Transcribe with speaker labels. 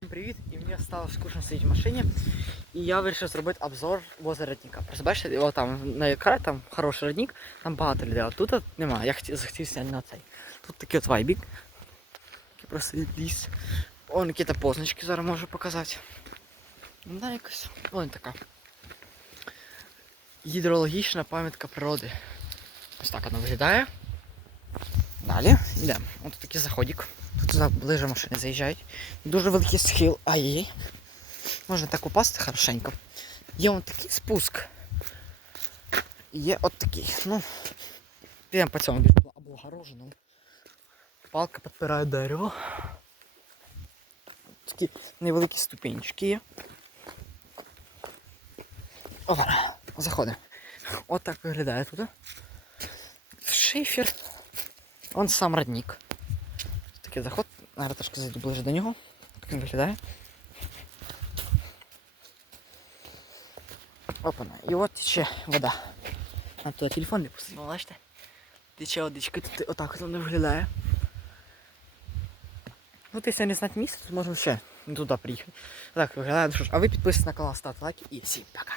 Speaker 1: Всім Привіт! І мені стало скучно сидіти в машині. І я вирішив зробити обзор возле родника. Просто бачите, о, там на екрані там хороший родник, там багато людей, а тут немає. Я хотів, захотів зняти на цей. Тут такий от вайбік. Такий просто ліс. Вон якісь позначки зараз можу показати. Ну да, якось. Вон така. Гідрологічна пам'ятка природи. Ось так вона виглядає. Далі йдемо. Ось такий заходик. Туди ближе машини заїжджають. Дуже великий схил. Ай-яй. Можна так упасти хорошенько. Є от такий спуск. Є от такий. Ну, підемо по цьому більш облагороженому. Палка підпирає дерево. Такі невеликі ступенечки є. Ова, заходимо. От так виглядає тут. Шифер. Он сам родник. Такий заход. Зараз трошки зайду ближе до нього. Так він виглядає. Опана. І от тече вода. Нам туди телефон не пустить. Ну, бачите? Тече водичка, тут отак от воно виглядає. Ну, якщо не знати місце, то можемо ще туди приїхати. Так виглядає. Ну що ж, а ви підписуйтесь на канал, ставте лайки і всім пока.